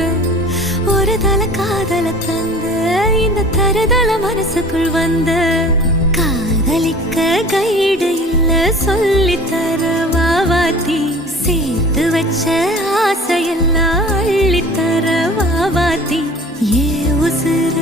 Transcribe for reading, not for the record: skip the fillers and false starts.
வந்து ஒரு தல காதல தந்த இந்த தருதல மனசுக்குள் வந்து காதலிக்க கைடு இல்ல சொல்லி தர வாவாத்தி சேர்த்து வச்ச ஆசையெல்லாம் அள்ளி தர வாவாத்தி ஏ உசுர